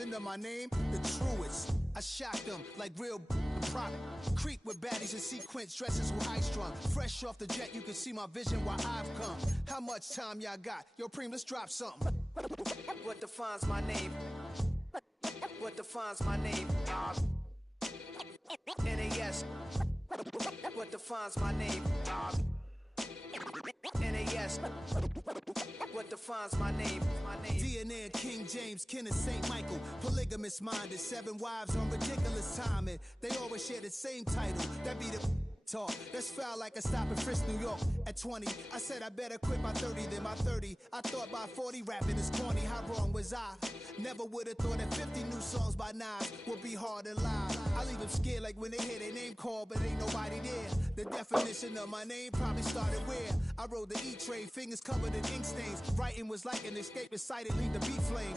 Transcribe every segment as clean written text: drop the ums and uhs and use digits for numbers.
definition of my name, the truest. I shocked them like real product. Creep with baddies in sequence, dresses with high strung. Fresh off the jet, you can see my vision while I've come. How much time y'all got? Yo, Preem, let's drop something. What defines my name? What defines my name? NAS. What defines my name? NAS. What defines my name? DNA of King James, kin of St. Michael. Polygamous minded, 7 wives on ridiculous timing. They always share the same title. That be the talk. That's foul like a stop in Frisk, New York. At 20, I said I better quit by 30 than by 30. I thought by 40 rapping is corny. How wrong was I? Never would have thought that 50 new songs by Nas would be hard to lie. I leave them scared like when they hear their name called, but ain't nobody there. The definition of my name probably started where I rode the E-train, fingers covered in ink stains. Writing was like an escape excited, leave the beat flame.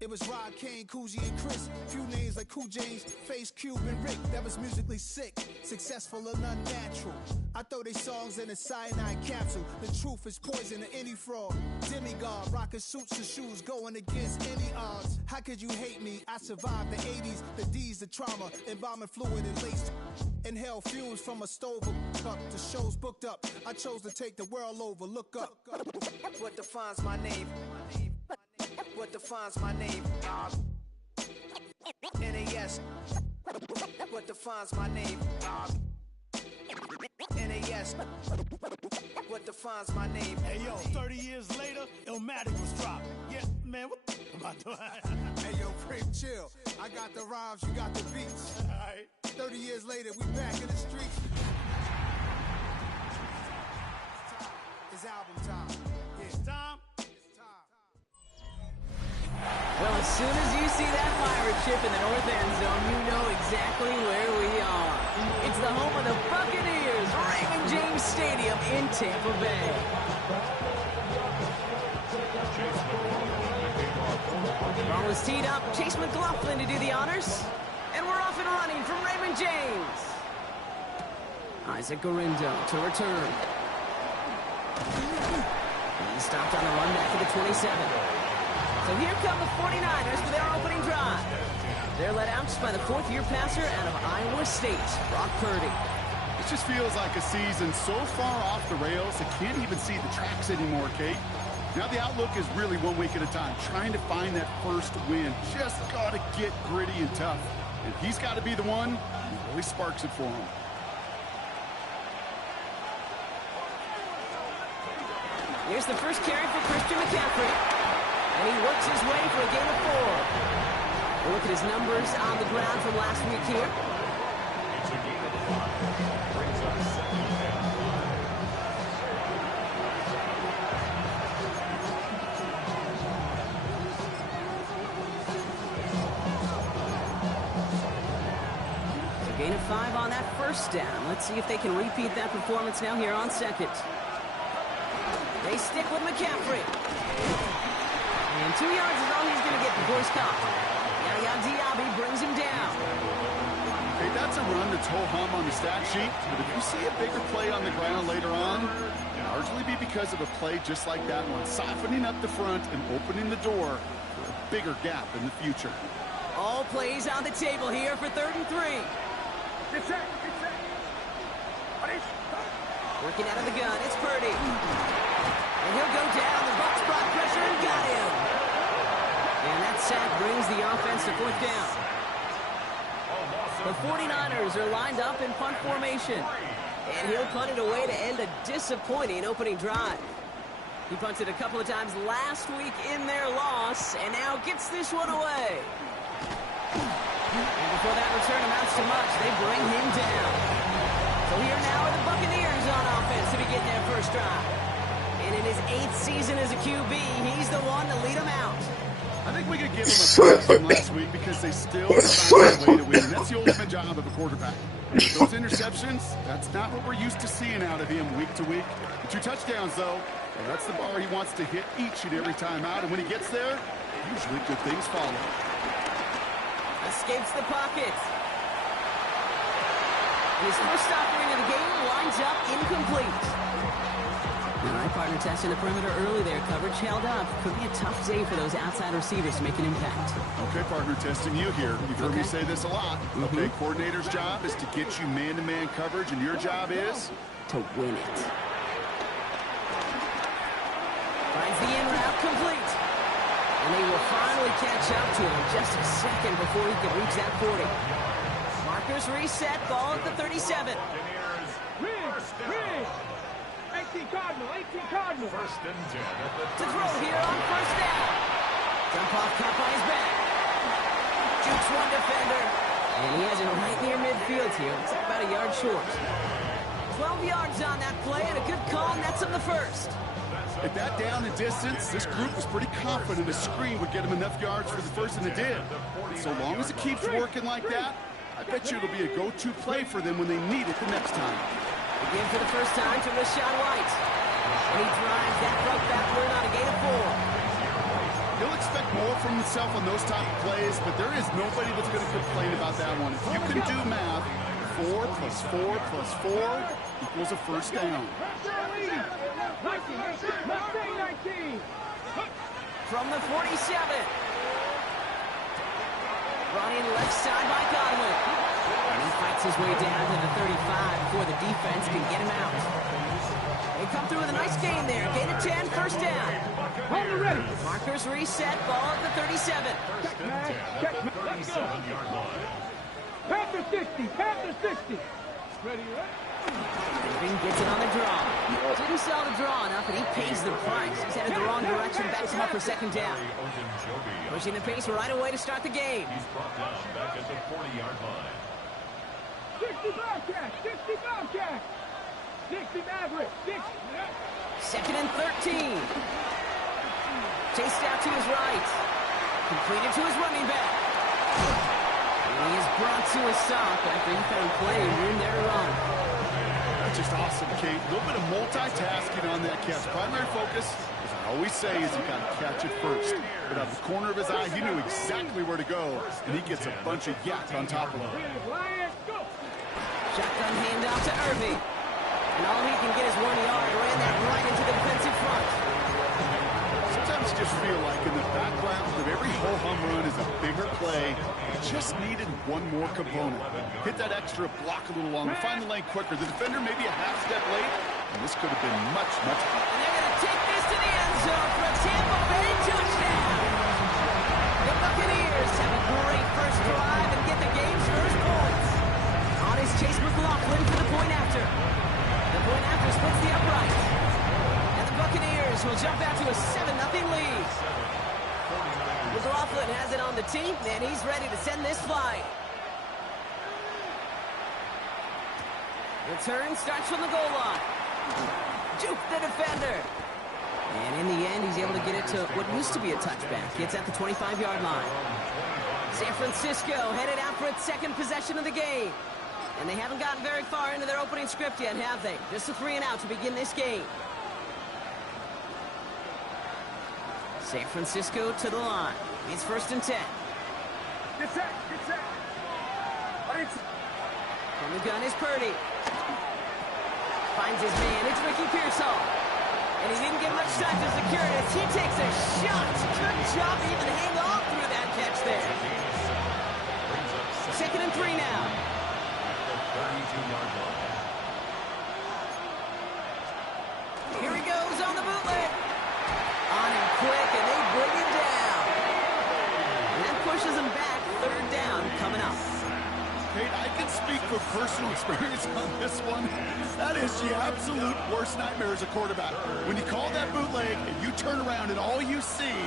It was Rod, Kane, Coogee, and Chris. Few names like Cool James, Face, Cube, and Rick. That was musically sick, successful and unnatural. I throw they songs in a cyanide capsule. The truth is poison to any fraud. Demigod, rocking suits and shoes, going against any odds. How could you hate me? I survived the 80s, the D's, the trauma, embalming fluid and laced. Inhale fumes from a stove up. The show's booked up. I chose to take the world over. Look up. What defines my name? What defines my name? NAS. What defines my name? NAS. What defines my name? Hey yo, 30 years later, Madden was dropped. Yeah, man, what the am I doing? Hey yo, Preem, chill. I got the rhymes, you got the beats. Alright. 30 years later, we back in the streets. It's album time. Yeah. It's time. Well, as soon as you see that pirate ship in the north end zone, you know exactly where we are. It's the home of the Buccaneers, Raymond James Stadium in Tampa Bay. Ball is teed up. Chase McLaughlin to do the honors. And we're off and running from Raymond James. Isaac Gorindo to return. He stopped on the run back to the 27. So here come the 49ers for their opening drive. They're led out by the fourth-year passer out of Iowa State, Brock Purdy. It just feels like a season so far off the rails, I can't even see the tracks anymore, Kate. Now the outlook is really 1 week at a time, trying to find that first win. Just got to get gritty and tough. And he's got to be the one who really sparks it for him. Here's the first carry for Christian McCaffrey. And he works his way for a gain of 4. We'll look at his numbers on the ground from last week here. It's a gain of 5. Brings up 2nd down. So gain of 5 on that first down. Let's see if they can repeat that performance now here on second. They stick with McCaffrey. And 2 yards is all he's going to get before he's caught. Yaya Diaby brings him down. Hey, that's a run that's ho-hum on the stat sheet, but if you see a bigger play on the ground later on, it'll largely be because of a play just like that one, softening up the front and opening the door for a bigger gap in the future. All plays on the table here for 3rd and 3. Working out of the gun, it's Purdy. And he'll go down. The Bucs brought pressure and got him. And that sack brings the offense to 4th down. The 49ers are lined up in punt formation. And he'll punt it away to end a disappointing opening drive. He punted a couple of times last week in their loss, and now gets this one away. And before that return amounts to much, they bring him down. So here now are the Buccaneers on offense to begin their first drive. And in his 8th season as a QB, he's the one to lead them out. I think we could give him a pass from last week because they still found a way to win. That's the ultimate job of a quarterback. Those interceptions, that's not what we're used to seeing out of him week to week. The 2 touchdowns, though, well, that's the bar he wants to hit each and every time out. And when he gets there, usually good things follow. Escapes the pocket. His first offering of the game winds up incomplete. All right, partner, testing the perimeter early there. Coverage held up. Could be a tough day for those outside receivers to make an impact. Okay, partner, testing you here. You've heard me say this a lot. Okay, coordinator's job is to get you man-to-man coverage, and your job is? To win it. Finds the in route complete. And they will finally catch up to him just a second before he can reach that 40. Markers reset, ball at the 37. Rig! 18 Cardinal. First and 10 at the To throw here on first down. Jump off caught by his back. Jukes one defender. And he has it right near midfield here. It's about a yard short. 12 yards on that play and a good call, and that's on the first. At that down and distance, this group was pretty confident a screen would get them enough yards for the first, and it did. So long as it keeps working like that, I bet you it'll be a go-to play for them when they need it the next time. Again for the first time to Rashawn White. And he drives that broke backward on a gain of 4. He'll expect more from himself on those type of plays, but there is nobody that's going to complain about that one. If you can do math, 4 plus 4 plus 4 equals a first down. From the 47. Running left side by Godwin. And he fights his way down to the 35 before the defense can get him out. They come through with a nice gain there. Gain of 10, first down. Hold it ready. Markers reset, ball at the 37. Catch man. Let's go. Panther 60. Ready? Irving gets it on the draw. Didn't sell the draw enough, and he pays the price. He's headed the wrong direction, backs him up for second down. Pushing the pace right away to start the game. He's brought down back at the 40-yard line. 60 Bobcat. 60 Maverick. 60. Second and 13. Chased out to his right. Completed to his running back. And he is brought to a stop after he found plenty of room there to run. That's just awesome, Kate. A little bit of multitasking on that catch. Primary focus, as I always say, is you got to catch it first. But out of the corner of his eye, he knew exactly where to go, and he gets a bunch of yak on top of him. Shotgun handoff to Irving. And all he can get is 1 yard. Ran that right into the defensive front. Sometimes you just feel like in the background of every ho-hum run is a bigger play. It just needed one more component. Hit that extra block a little longer. Find the lane quicker. The defender maybe a half step late, and this could have been much, much better. And they're going to take this to the end zone for a Tampa Bay touchdown. The Buccaneers have a great first drive and get the game's first points. On is Chase McLaughlin for the point after. The point after splits the upright. And the Buccaneers will jump out to a 7-0 lead. McLaughlin has it on the tee, and he's ready to send this flying. Return starts from the goal line. Juke the defender. And in the end, he's able to get it to what used to be a touchback. Gets at the 25-yard line. San Francisco headed out for its second possession of the game. And they haven't gotten very far into their opening script yet, have they? Just a 3 and out to begin this game. San Francisco to the line. It's first and 10. Get set. From the gun is Purdy. Finds his man. It's Ricky Pearsall. And he didn't get much time to secure it as he takes a shot. Good job to even hang on through that catch there. Second and 3 now. 32-yard line. Here he goes on the bootleg. On him quick, and they bring him down. And that pushes him back. Third down coming up. Kate, I can speak from personal experience on this one. That is the absolute worst nightmare as a quarterback. When you call that bootleg and you turn around and all you see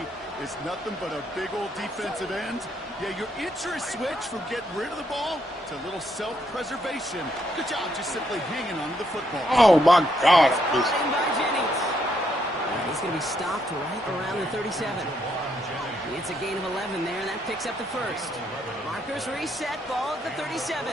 is nothing but a big old defensive end, yeah, your interest switch from getting rid of the ball to a little self-preservation. Good job just simply hanging on to the football. Oh, my God. Spotting by Jennings. And he's going to be stopped right around the 37. It's a gain of 11 there, and that picks up the first. Markers reset, ball at the 37.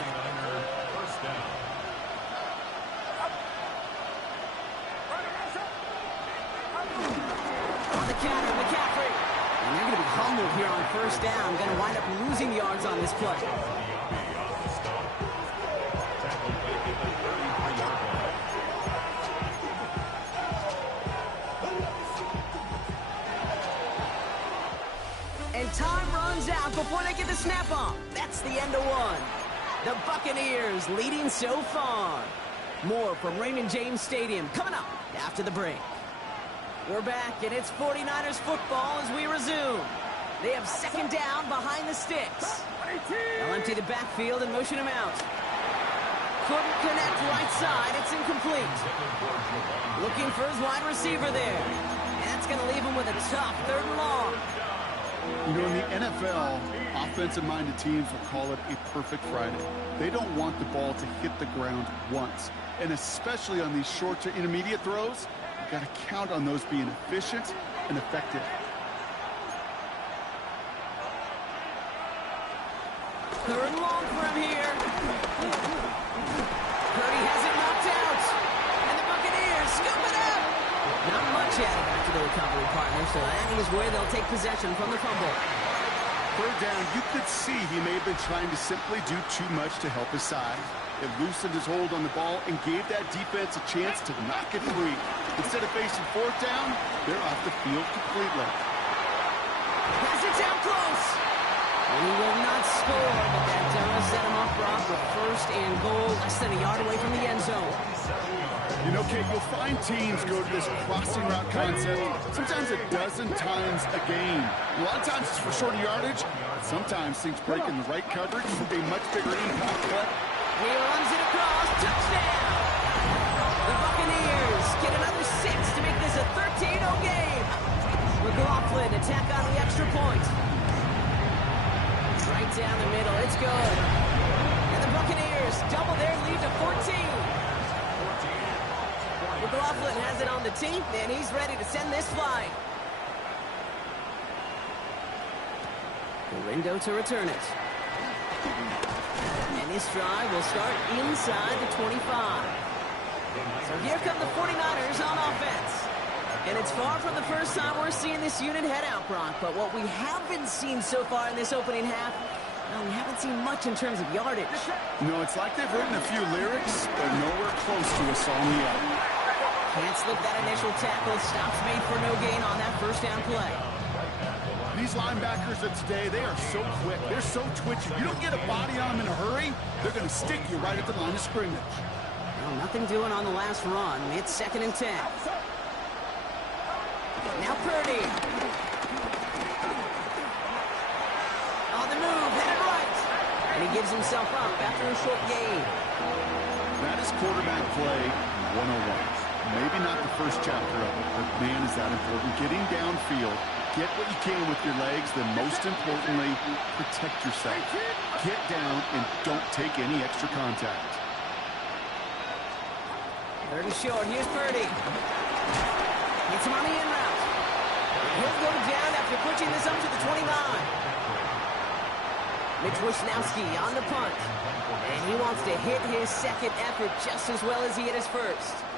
On the counter, McCaffrey. And they're going to be humbled here on first down. Going to wind up losing yards on this play. out before they get the snap off. That's the end of one. The Buccaneers leading so far. More from Raymond James Stadium coming up after the break. We're back, and it's 49ers football as we resume. They have second down behind the sticks. They'll empty the backfield and motion him out. Couldn't connect right side. It's incomplete. Looking for his wide receiver there. And that's going to leave him with a tough 3rd and long. You know, in the NFL, offensive-minded teams will call it a perfect Friday. They don't want the ball to hit the ground once. And especially on these short to intermediate throws, you've got to count on those being efficient and effective. 3rd and long for him here. Purdy has it knocked out. And the Buccaneers scoop it up. Not much added after the recovery, partner, so that is where they'll take possession from the fumble. 3rd down, you could see he may have been trying to simply do too much to help his side. It loosened his hold on the ball and gave that defense a chance to knock it free. Instead of facing 4th down, they're off the field completely. Pass it down close. And he will not score, but that does set him off, Brock, with 1st and goal, less than a yard away from the end zone. You know, Kate, you'll find teams go to this crossing route concept sometimes a dozen times a game. A lot of times it's for shorter yardage. Sometimes things break in the right coverage for a much bigger impact play. He runs it across. Touchdown! The Buccaneers get another 6 to make this a 13-0 game. McLaughlin attack on the extra point. Right down the middle. It's good. And the Buccaneers double their lead to 14. McLaughlin has it on the tee, and he's ready to send this flying. Rindo to return it. And this drive will start inside the 25. So here come the 49ers on offense. And it's far from the first time we're seeing this unit head out, Brock. But what we haven't seen so far in this opening half, well, we haven't seen much in terms of yardage. No, it's like they've written a few lyrics, but nowhere close to a song yet. Can't slip that initial tackle. Stops made for no gain on that 1st down play. These linebackers of today, they are so quick. They're so twitchy. You don't get a body on them in a hurry, they're going to stick you right at the line of scrimmage. Well, nothing doing on the last run. It's 2nd and 10. Now Purdy. On the move, headed right. And he gives himself up after a short gain. That is quarterback play 101. Maybe not the first chapter of it, but man, is that important. Getting downfield, get what you can with your legs, then most importantly, protect yourself. Get down and don't take any extra contact. 30 short, here's Purdy. Gets him on the in route. He'll go down after pushing this up to the 29. Mitch Wisnowski on the punt. And he wants to hit his 2nd effort just as well as he hit his 1st.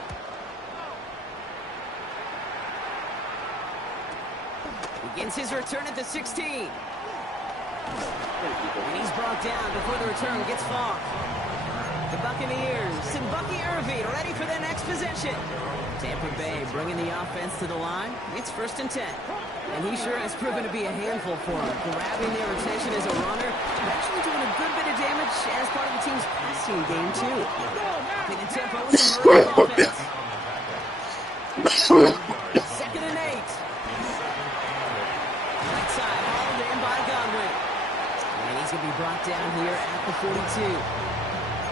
Begins his return at the 16. And he's brought down before the return gets far. The Buccaneers and Bucky Irving ready for their next possession. Tampa Bay bringing the offense to the line. It's 1st and 10. And he sure has proven to be a handful for them. Grabbing their rotation as a runner. Actually doing a good bit of damage as part of the team's passing game, too. Upping the tempo with some early offense. 2nd and 8. Right side, hauled in by Godwin. And he's going to be brought down here at the 42.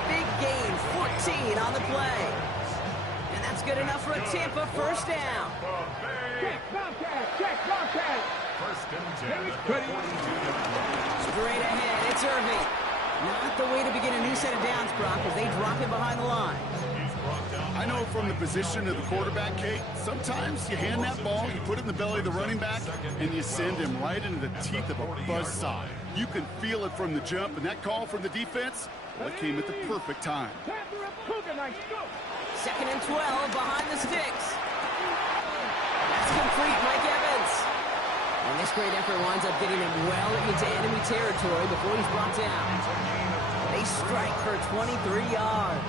Big gain, 14 on the play. And that's good enough for a Tampa 1st down. Check, Bobcat, check, Bobcat. 1st and 10. Straight ahead, it's Irving. Not the way to begin a new set of downs, Brock, as they drop him behind the line. I know from the position of the quarterback, Kate, sometimes you hand that ball, you put it in the belly of the running back, and you send him right into the teeth of a buzzsaw. You can feel it from the jump, and that call from the defense, well, it came at the perfect time. 2nd and 12 behind the sticks. That's complete, Mike Evans. And this great effort winds up getting him well into enemy territory before he's brought down. They strike for 23 yards.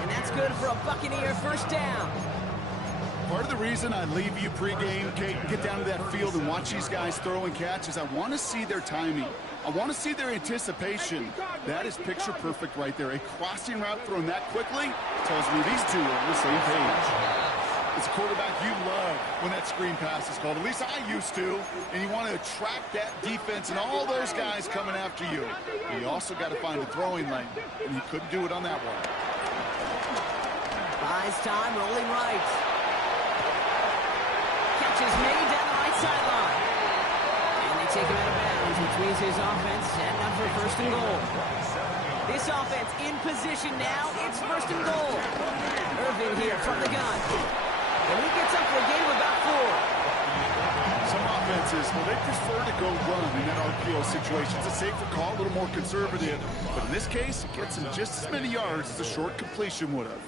And that's good for a Buccaneer 1st down. Part of the reason I leave you pregame, Kate, get down to that field and watch these guys throw and catch is I want to see their timing. I want to see their anticipation. That is picture perfect right there. A crossing route thrown that quickly tells me these two are on the same page. As a quarterback, you love when that screen pass is called. At least I used to. And you want to attract that defense and all those guys coming after you. And you also got to find a throwing lane. And he couldn't do it on that one. Buys time, rolling right. Catch is made down the right sideline. And they take him out of bounds, which means his offense setting up for first and goal. This offense in position now. It's first and goal. Irvin here from the gun. And he gets up for a gain of about 4. Some offenses, well, they prefer to go run in that RPO situation. It's a safer call, a little more conservative. But in this case, it gets him just as many yards as a short completion would have.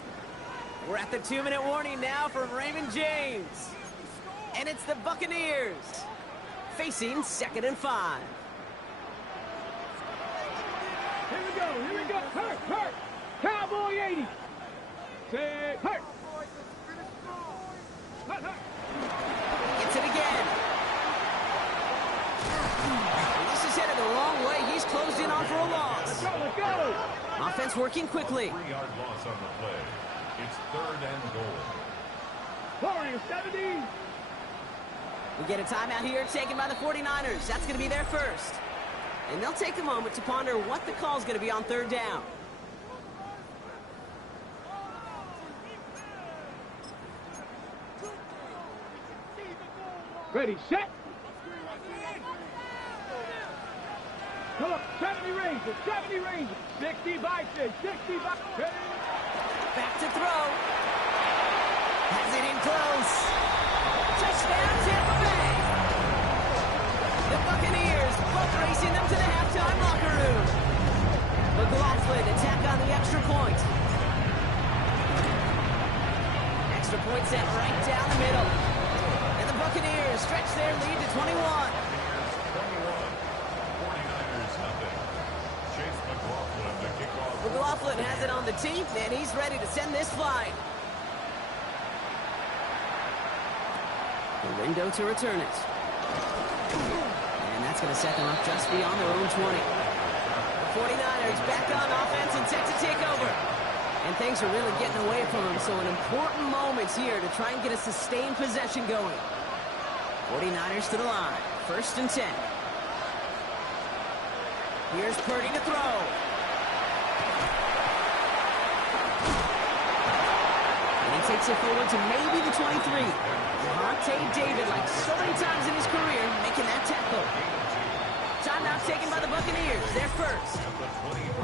We're at the 2-minute warning now from Raymond James. And it's the Buccaneers facing 2nd and 5. Here we go. Hurt. Cowboy 80. Say, hurt. Gets it again. This is headed the wrong way. He's closed in on for a loss. Let's go. Offense working quickly. 3-yard loss on the play. It's 3rd and goal. Pouring 70. We get a timeout here taken by the 49ers. That's going to be their first. And they'll take a moment to ponder what the call is going to be on 3rd down. Ready, set. Come on, 70 ranges. 60 by 6, 60 by... Ready? Back to throw. Has it in close. Touchdown, Tampa Bay. The Buccaneers both racing them to the halftime locker room. McLaughlin attack on the extra point. Extra point set right down the middle. And the Buccaneers stretch their lead to 21. 49ers nothing. Chase McLaughlin to kick off. McLaughlin has it on the tee, and he's ready to send this flying. The window to return it. And that's going to set them up just beyond their own 20. The 49ers back on offense and set to take over. And things are really getting away from them, so an important moment here to try and get a sustained possession going. 49ers to the line. 1st and 10. Here's Purdy to throw. And he takes it forward to maybe the 23. Devontae David, like so many times in his career, making that tackle. Timeout taken by the Buccaneers. They're first.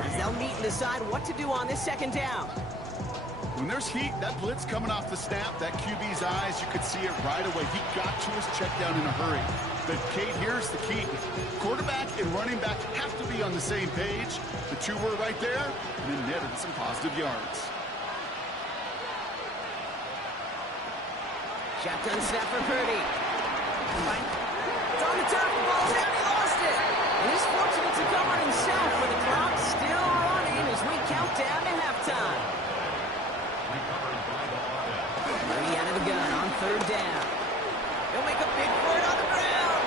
As they'll meet and decide what to do on this 2nd down. When there's heat, that blitz coming off the snap, that QB's eyes, you could see it right away. He got to his check down in a hurry. But, Kate, here's the key. Quarterback and running back have to be on the same page. The two were right there, and then netted some positive yards. Shotgun snap for Purdy. It's on the top of the ball, and he lost it. And he's fortunate to cover it himself, for the clock's still running as we count down to halftime. Purdy out of the gun on 3rd down. He'll make a big play on the ground.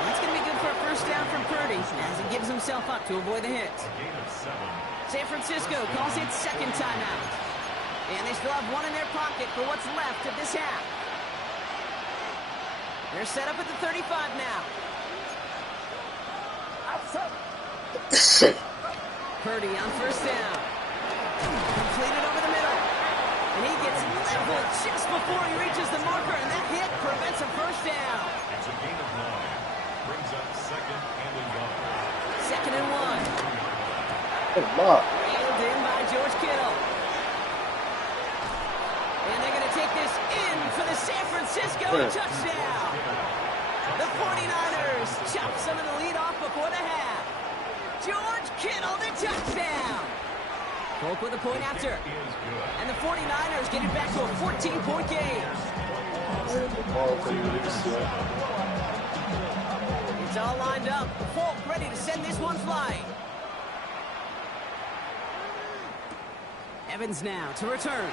And that's going to be good for a 1st down from Purdy as he gives himself up to avoid the hit. San Francisco calls it 2nd timeout. And they still have one in their pocket for what's left of this half. They're set up at the 35 now. Purdy on 1st down. Completed over the middle. And he gets leveled just before he reaches the marker, and that hit prevents a 1st down. It's a gain of 9. Brings up 2nd and a yard. 2nd and 1. Good luck. Reeled in by George Kittle. And they're going to take this in for the San Francisco touchdown. The 49ers chop some of the lead off before the half. George Kittle, the touchdown. Polk with a point after. And the 49ers get it back to a 14-point game. It's all lined up. Polk ready to send this one flying. Evans now to return.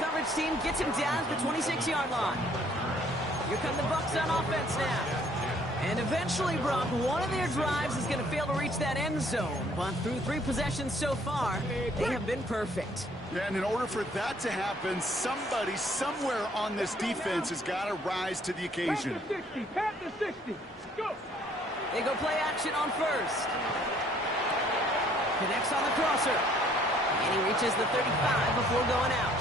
Coverage team gets him down to the 26-yard line. Here come the Bucs on offense now. And eventually, Brock, one of their drives is going to fail to reach that end zone. But through 3 possessions so far, they have been perfect. Yeah, and in order for that to happen, somebody somewhere on this defense has got to rise to the occasion. Pass to 60. Go. They go play action on first. Connects on the crosser. And he reaches the 35 before going out.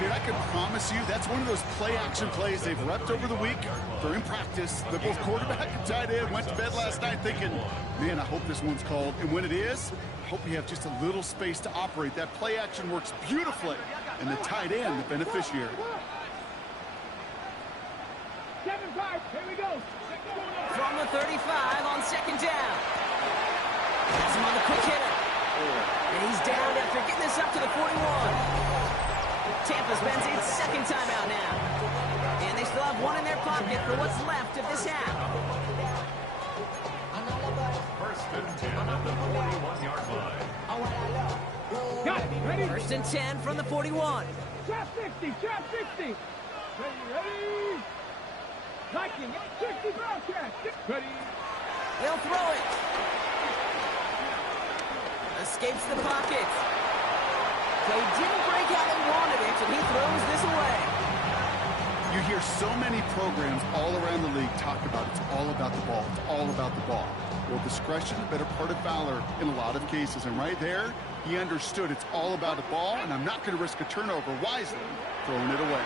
Dude, I can promise you that's one of those play-action plays they've repped over the week. They're in practice. They're both quarterback and tight end. Went to bed last night thinking, man, I hope this one's called. And when it is, I hope you have just a little space to operate. That play-action works beautifully. And the tight end, the beneficiary. 7-5. Here we go. From the 35 on second down. Has him on the quick hitter. And he's down after getting this up to the 41. Tampa spends its second timeout now. And they still have one in their pocket for what's left of this half. First and 10 at the 41-yard line. Got it. Ready? First and 10 from the 41. Trap 60. Trap 60. Ready. Viking. 60 broadcast. Ready. He'll throw it. Escapes the pocket. They didn't break how they wanted it, and he throws this away. You hear so many programs all around the league talk about it's all about the ball. It's all about the ball. Well, discretion, a better part of valor in a lot of cases. And right there, he understood it's all about the ball, and I'm not going to risk a turnover wisely, throwing it away.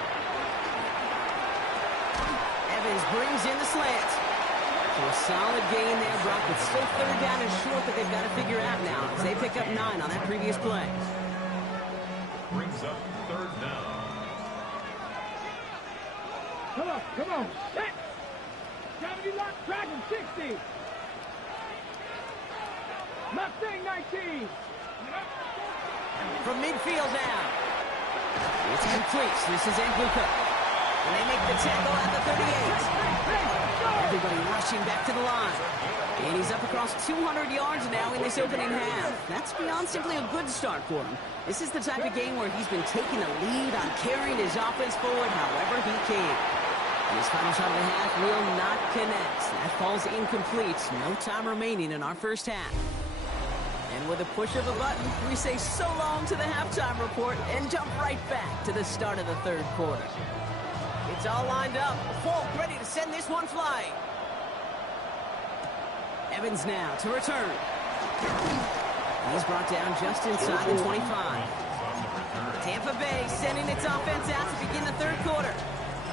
Evans brings in the slant. So a solid gain there, Brock. It's still third down and short that they've got to figure out now as they pick up 9 on that previous play. Brings up third down. Come on. Set. 70 lock. Dragon 60. Mustang 19. From midfield now. It's complete. This is Anguka. And they make the tackle at the 38. Everybody rushing back to the line. And he's up across 200 yards now in this opening half. That's beyond simply a good start for him. This is the type of game where he's been taking the lead on carrying his offense forward however he can. And his final shot of the half will not connect. That falls incomplete. No time remaining in our first half. And with a push of a button, we say so long to the halftime report and jump right back to the start of the third quarter. It's all lined up. Falk ready to send this one flying. Evans now to return. He's brought down just inside the 25. Tampa Bay sending its offense out to begin the third quarter.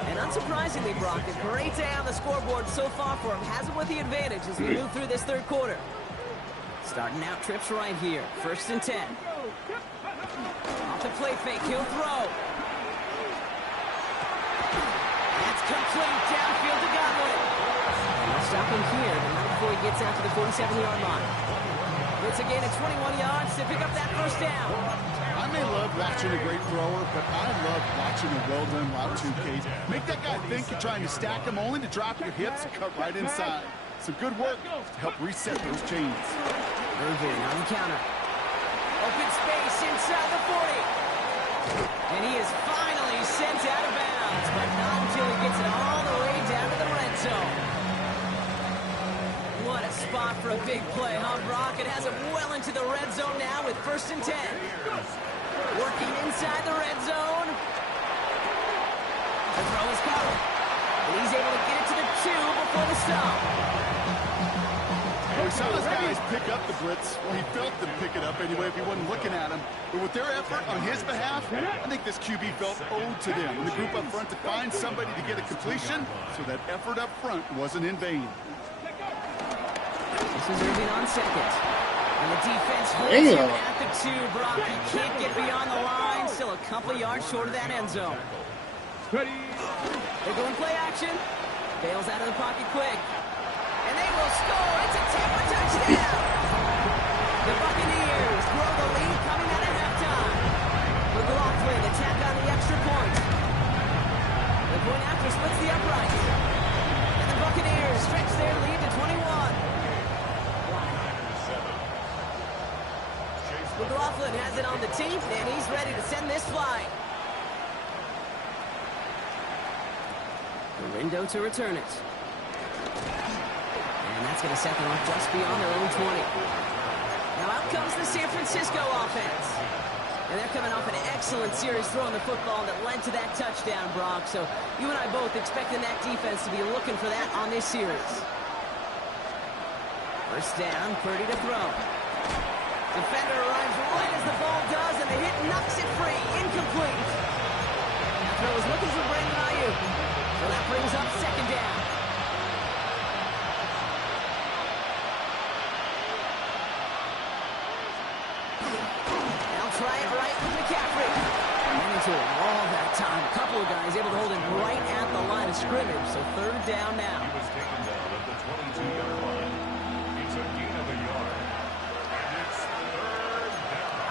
And unsurprisingly, Brock, a great day on the scoreboard so far for him. Has him with the advantage as we move through this third quarter. Starting out trips right here. First and 10. Off the play fake, he'll throw. That's complete. Downfield to Godwin. They'll stop him here, but not before he gets out to the 47-yard line. It's a gain of 21 yards to pick up that first down. I may love watching a great thrower, but I love watching a well-done route to Case. Make that guy think you're trying to stack him, only to drop your hips and cut right inside. Some good work to help reset those chains. Irvin on the counter. Open space inside the 40. And he is finally sent out of bounds, but not until he gets it all the way down to the red zone. What a spot for a big play, huh, Brock? It has him well into the red zone now with first and 10. Working inside the red zone. The throw is caught. And he's able to get it to the 2 before the stop. We saw those guys pick up the blitz. Well, he felt them pick it up anyway if he wasn't looking at him. But with their effort on his behalf, I think this QB felt owed to them. And the group up front to find somebody to get a completion, so that effort up front wasn't in vain. This is Irving on second. And the defense holds him at the 2, Brock. He can't get beyond the line. Still a couple yards short of that end zone. Ready. They go in play action. Bails out of the pocket quick. And they will score. It's a Tampa touchdown. The Buccaneers grow the lead coming out of halftime. McLaughlin attack on the extra point. The point after splits the upright. And the Buccaneers stretch their lead to 21. McLaughlin has it on the team, and he's ready to send this flying. Rindo to return it. That's going to set them up just beyond their own 20. Now out comes the San Francisco offense. And they're coming off an excellent series throwing the football that led to that touchdown, Brock. So you and I both expecting that defense to be looking for that on this series. First down, Purdy to throw. Defender arrives right as the ball does, and the hit knocks it free. Incomplete. That throw was looking for Brandon Ayuk. So that brings up second down. Try it right with McCaffrey. Ran into a wall that time. A couple of guys able to hold him right at the line of scrimmage. So third down now. He was taken down at the 22-yard line. It's a gain of a yard. And it's third down.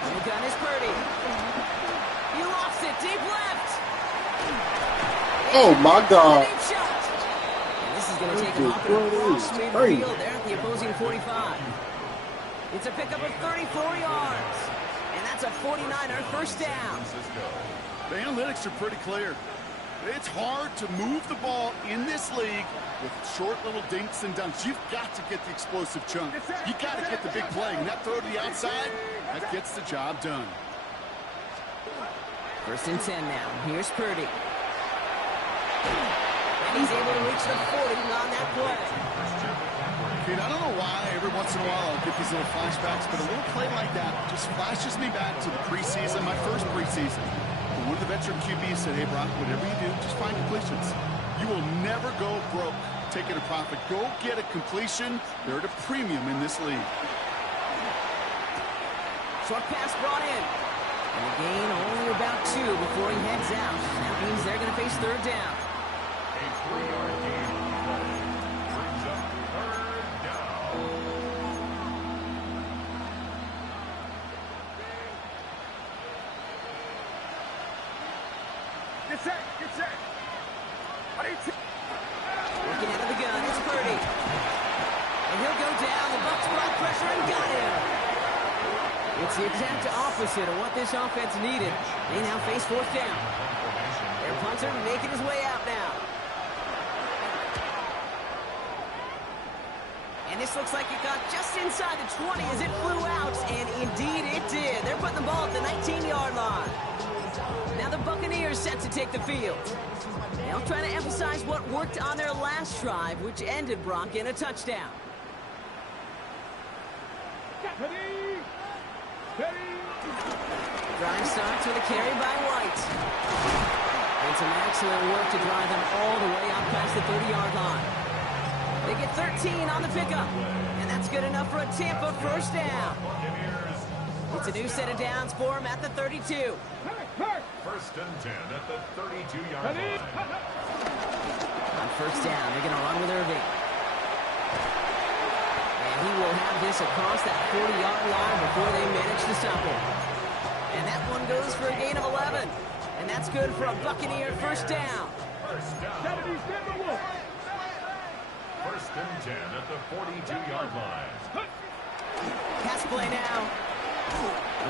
The gun is Purdy. He lost it. Deep left. Oh, my God. Deep shot. And this is going to take him off and across midfield there at the opposing 45. It's a pickup of 34 yards. And that's a 49er first down. The analytics are pretty clear. It's hard to move the ball in this league with short little dinks and dunks. You've got to get the explosive chunk. You've got to get the big play. And that throw to the outside, that gets the job done. First and 10 now. Here's Purdy. And he's able to reach the 40 on that play. Kid, I don't know why every once in a while I'll get these little flashbacks, but a little play like that just flashes me back to the preseason, my first preseason. And one of the veteran QBs said, hey, Brock, whatever you do, just find completions. You will never go broke taking a profit. Go get a completion. They're at a premium in this league. Short pass brought in. And the gain only about 2 before he heads out. That means they're going to face third down. A 3-yard gain on the play. Brings up third down. Get set, get set. Looking out of the gun, it's Purdy. And he'll go down. The Bucs brought pressure and got him. It's the exact opposite of what this offense needed. They now face fourth down. Their punter making his way out now. And this looks like it got just inside the 20 as it flew out, and indeed it did. They're putting the ball at the 19-yard line. Now the Buccaneers set to take the field. They'll try to emphasize what worked on their last drive, which ended, Brock, in a touchdown. Drive starts with a carry by White. And some excellent work to drive them all the way out past the 30-yard line. They get 13 on the pickup, and that's good enough for a Tampa first down. It's a new set of downs for them at the 32. First and 10 at the 32-yard line. On first down, they're going to run with Irving. And he will have this across that 40-yard line before they manage to stop him. And that one goes for a gain of 11. And that's good for a Buccaneer first down. First down. First and 10 at the 42-yard line. Pass play now.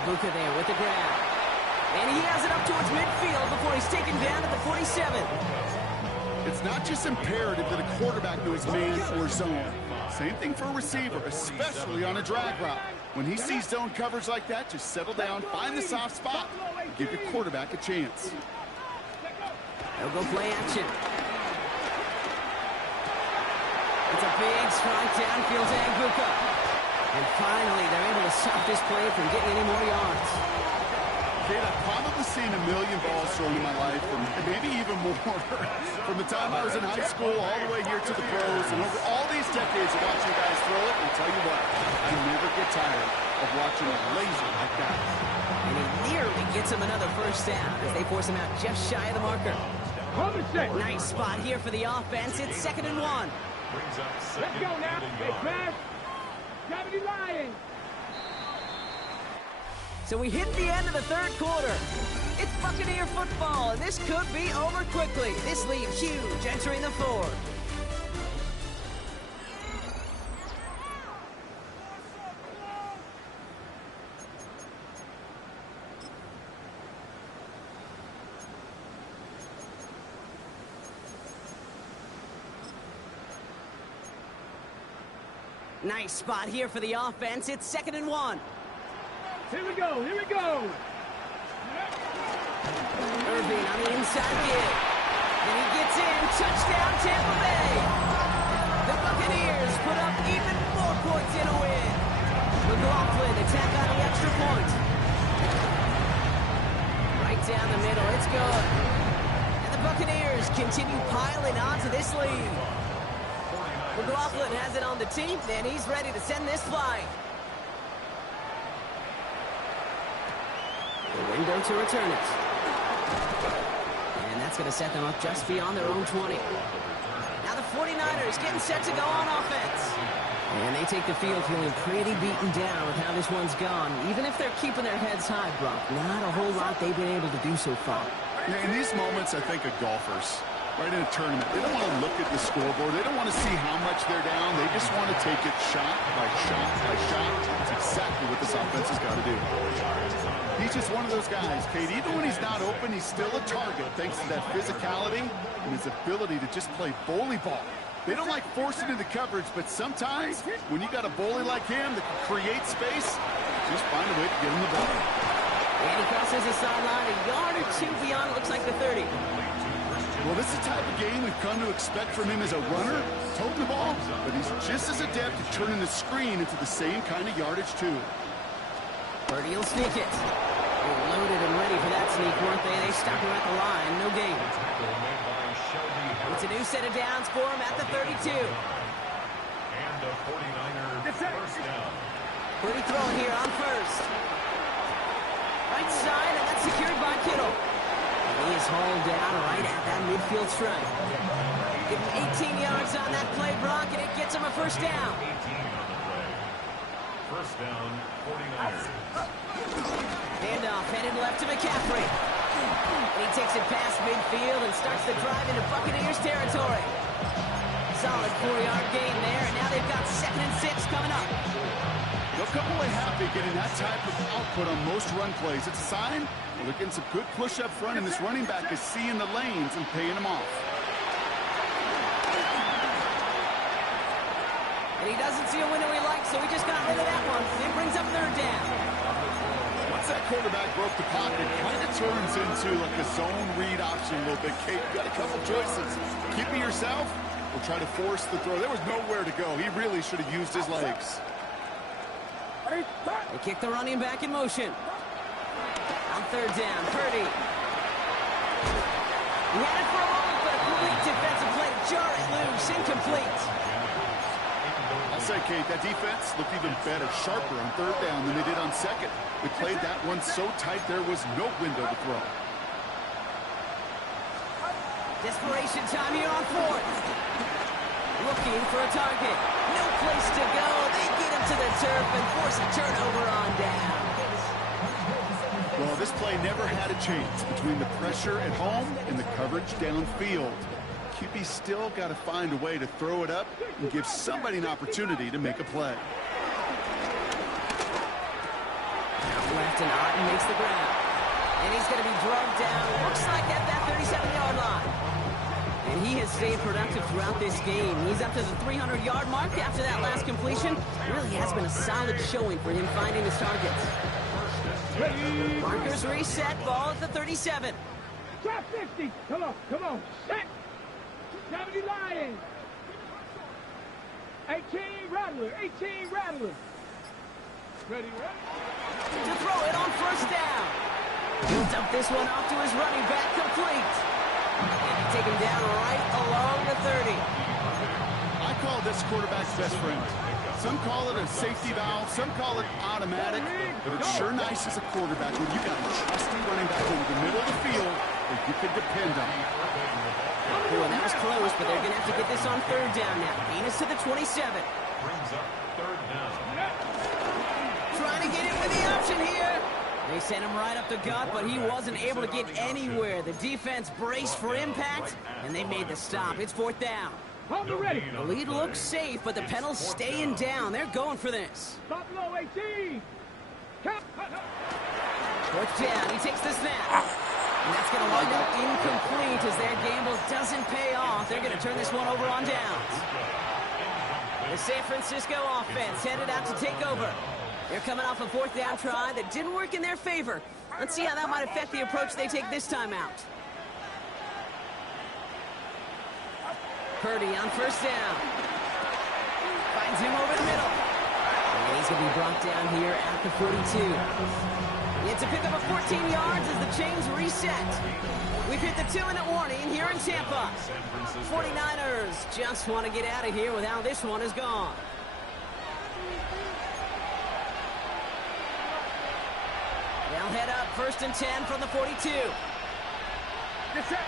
Ibuka there with the grab. And he has it up towards midfield before he's taken down at the 47. It's not just imperative that a quarterback knows man or zone. Same thing for a receiver, especially on a drag route. When he sees zone coverage like that, just settle down, find the soft spot, and give your quarterback a chance. They'll go play action. It's a big strike downfield to Ibuka. And finally, they're able to stop this play from getting any more yards. Kate, I've probably seen a million balls thrown in my life, and maybe even more, from the time I was in high school all the way here to the pros, and over all these decades of watching guys throw it, I'll tell you what, I never get tired of watching a laser like that. And he nearly gets him another first down as they force him out just shy of the marker. Nice spot here for the offense. It's 2nd and 1. Let's go now. Hey, Flash. Gravity Lions. So we hit the end of the third quarter. It's Buccaneer football, and this could be over quickly. This lead huge entering the fourth. Nice spot here for the offense. It's 2nd and 1. Here we go. Here we go. Irving on the inside give. And he gets in. Touchdown, Tampa Bay. The Buccaneers put up even more points in a win. McLaughlin attack on the extra point. Right down the middle. It's good. And the Buccaneers continue piling on to this lead. McLaughlin has it on the team, and he's ready to send this flying. The window to return it. And that's going to set them up just beyond their own 20. Now the 49ers getting set to go on offense. And they take the field feeling pretty beaten down with how this one's gone. Even if they're keeping their heads high, Brock, not a whole lot they've been able to do so far. Yeah, in these moments, I think of golfers. Right in a tournament, they don't want to look at the scoreboard. They don't want to see how much they're down. They just want to take it shot by shot by shot. That's exactly what this offense has got to do. He's just one of those guys, Kate. Even when he's not open, he's still a target thanks to that physicality and his ability to just play bully ball. They don't like forcing into coverage, but sometimes when you got a bully like him that can create space, just find a way to get him the ball. And he crosses the sideline a yard or two beyond, it looks like the 30. Well, this is the type of game we've come to expect from him as a runner, toting the ball, but he's just as adept at turning the screen into the same kind of yardage, too. Purdy will sneak it. They're loaded and ready for that sneak, weren't they? They stuck him at the line, no gain. It's a new set of downs for him at the 32. And the 49ers first down. Purdy throwing here on first. Right side, and that's secured by Kittle. He is hauled down right at that midfield stripe. Give him 18 yards on that play, Brock, and it gets him a first down. 18 on the play. First down, 49ers. Handoff headed left to McCaffrey. And he takes it past midfield and starts the drive into Buccaneers territory. Solid 4-yard gain there, and now they've got 2nd and 6 coming up. They'll come away happy getting that type of output on most run plays. It's a sign well, they're getting some good push up front, and this running back is seeing the lanes and paying them off. And he doesn't see a window he likes, so he just got rid of that one. It brings up 3rd down. Once that quarterback broke the pocket, it kind of turns into like a zone read option a little bit. Kate, you got a couple choices. Keep it yourself or try to force the throw. There was nowhere to go. He really should have used his legs. They kick the running back in motion. On 3rd down, Purdy. He had it for a moment, but a complete defensive play. Jar it loose, incomplete. I'll say, Kate, that defense looked even better, sharper on 3rd down than they did on 2nd. They played that one so tight there was no window to throw. Desperation time here on 4th. Looking for a target. No place to go. They get him to the turf and force a turnover on down. Well, this play never had a chance between the pressure at home and the coverage downfield. QB still got to find a way to throw it up and give somebody an opportunity to make a play. Left and Otten makes the ground. And he's going to be drugged down. Looks like at that 37-yard line. And he has stayed productive throughout this game. He's up to the 300-yard mark after that last completion. It really has been a solid showing for him finding his targets. Markers reset, ball at the 37. Drop 50. Come on, come on. Set. 70 Lions. 18 Rattler. 18 Rattler. Ready, ready? To throw it on 1st down. He'll dump this one off to his running back, complete. And they take him down right along the 30. I call this quarterback's best friend. Some call it a safety valve, some call it automatic, but it's sure nice as a quarterback when you got a trusty running back over the middle of the field that you can depend on. Oh, and that was close, but they're going to have to get this on 3rd down now. Venus to the 27. Brings up 3rd down. Trying to get it with the option here. They sent him right up the gut, but he wasn't able to get anywhere. The defense braced for impact, and they made the stop. It's 4th down. Ready. The lead looks safe, but the Penals staying down. They're going for this. Stop low, 18. 4th down. He takes the snap. And that's going to wind up incomplete as their gamble doesn't pay off. They're going to turn this one over on downs. The San Francisco offense headed out to take over. They're coming off a 4th down try that didn't work in their favor. Let's see how that might affect the approach they take this time out. Purdy on 1st down. Finds him over the middle. And he's going to be brought down here at the 42. It's a pickup of 14 yards as the chains reset. We've hit the 2-minute warning here in Tampa. 49ers just want to get out of here with how this one is gone. They'll head up 1st and 10 from the 42. Get set.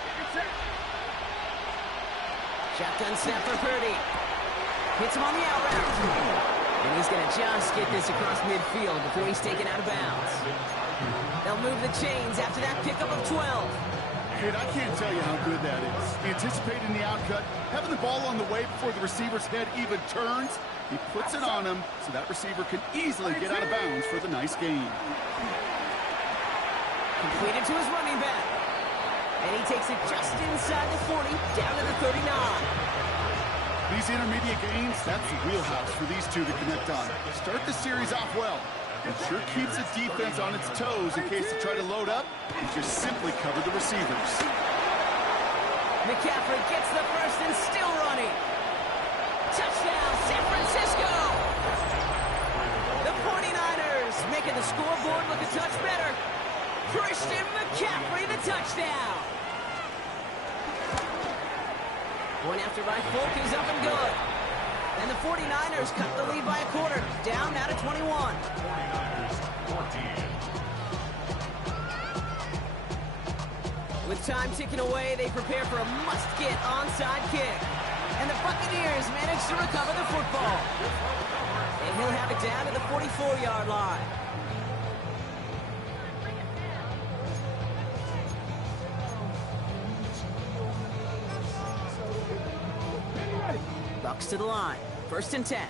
Shotgun snap for Purdy. Hits him on the out route. And he's going to just get this across midfield before he's taken out of bounds. They'll move the chains after that pickup of 12. Kid, I can't tell you how good that is. Anticipating the outcut, having the ball on the way before the receiver's head even turns. He puts it on him so that receiver can easily get out of bounds for the nice gain. Completed to his running back. And he takes it just inside the 40, down to the 39. These intermediate gains, that's the wheelhouse for these two to connect on. Start the series off well. It sure keeps the defense on its toes in case they try to load up and just simply cover the receivers. McCaffrey gets the first and still running. Touchdown, San Francisco! The 49ers making the scoreboard look a touch better. Christian McCaffrey, the touchdown. Point after by Folk is up and good. And the 49ers cut the lead by a quarter. Down now to 21. 49ers 14. With time ticking away, they prepare for a must-get onside kick. And the Buccaneers manage to recover the football. And he'll have it down to the 44-yard line. Bucks to the line. 1st and 10.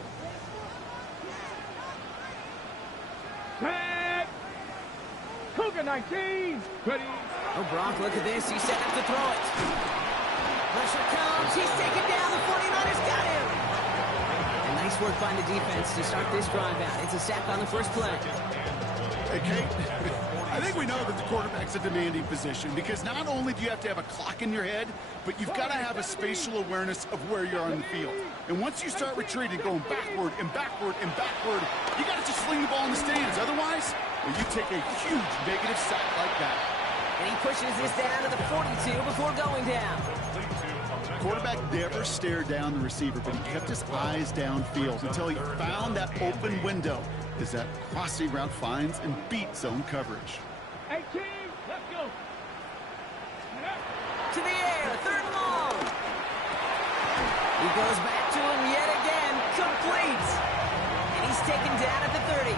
Set. Cougar 19. Ready. Oh, Brock, look at this. He's set up to throw it. Pressure comes. He's taken down. The 49ers got him. And nice work by the defense to start this drive out. It's a sack on the first play. Hey, Kate, I think we know that the quarterback's a demanding position because not only do you have to have a clock in your head, but you've got to have a spatial awareness of where you are on the field. And once you start retreating, going backward and backward and backward, you got to just sling the ball in the stands. Otherwise, you take a huge negative sack like that. And he pushes this down to the 42 before going down. Quarterback never stared down the receiver, but he kept his eyes downfield until he found that open window as that crossing route finds and beats zone coverage. 18. Let's go. To the air, 3rd and long. He goes back to him yet again, complete. And he's taken down at the 30.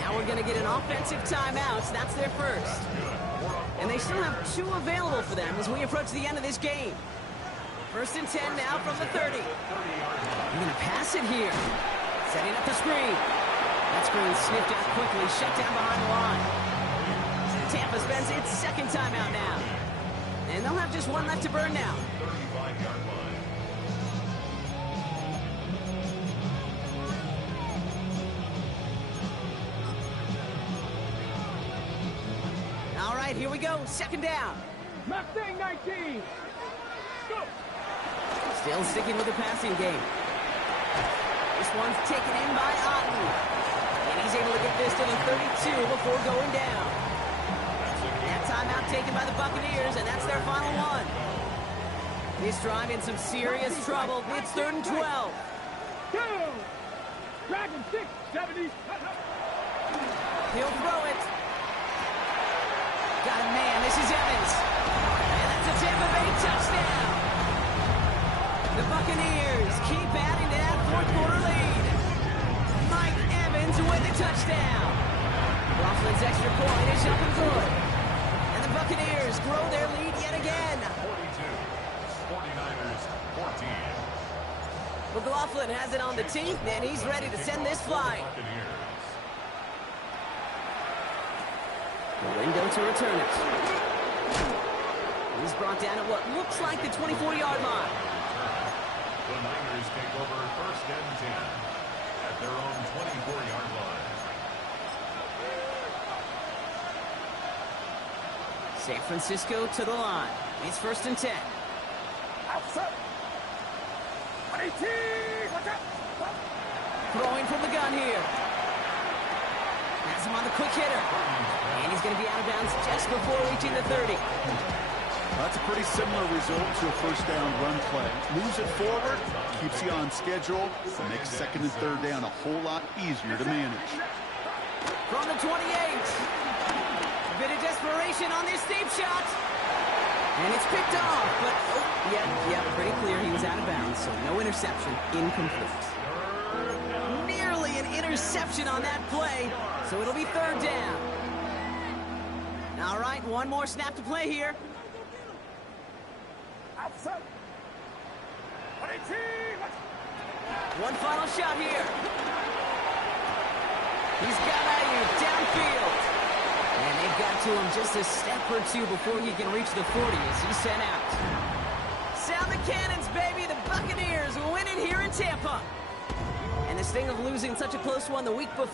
Now we're going to get an offensive timeout. That's their first. And they still have 2 available for them as we approach the end of this game. 1st and 10 now from the 30. They're going to pass it here. Setting up the screen. That screen sniffed out quickly, shut down behind the line. Tampa spends its 2nd timeout now. And they'll have just 1 left to burn now. 35-yard line. All right, here we go. 2nd down. Mustang 19. Go. Still sticking with the passing game. This one's taken in by Otten. And he's able to get this to the 32 before going down. That timeout taken by the Buccaneers, and that's their final one. This drive in some serious trouble. It's 3rd and 12. Go. Dragon 670. He'll throw it. Got a man. This is Evans. And that's a Tampa Bay touchdown. The Buccaneers keep adding to that 4th quarter lead. Mike Evans with the touchdown. Coughlin's extra point is up and good. And the Buccaneers grow their lead yet again. 42. 49ers 14. McLaughlin has it on the tee, and he's ready to send this flying. The window to return it. He's brought down at what looks like the 24-yard line. The Niners take over 1st and 10 at their own 24-yard line. San Francisco to the line. It's 1st and 10. Throwing from the gun here. Has him on the quick hitter. And he's going to be out of bounds just before reaching the 30. That's a pretty similar result to a first down run play. Moves it forward, keeps you on schedule, makes 2nd and 3rd down a whole lot easier to manage. From the 28. A bit of desperation on this deep shot. And it's picked off. But, yeah, pretty clear he was out of bounds. So no interception, incomplete. Nearly an interception on that play. So it'll be 3rd down. All right, one more snap to play here. One final shot here. He's got Ayuk downfield. And they've got to him just a step or two before he can reach the 40 as he's sent out. Sound the cannons, baby. The Buccaneers will win it here in Tampa. And the sting of losing such a close one the week before.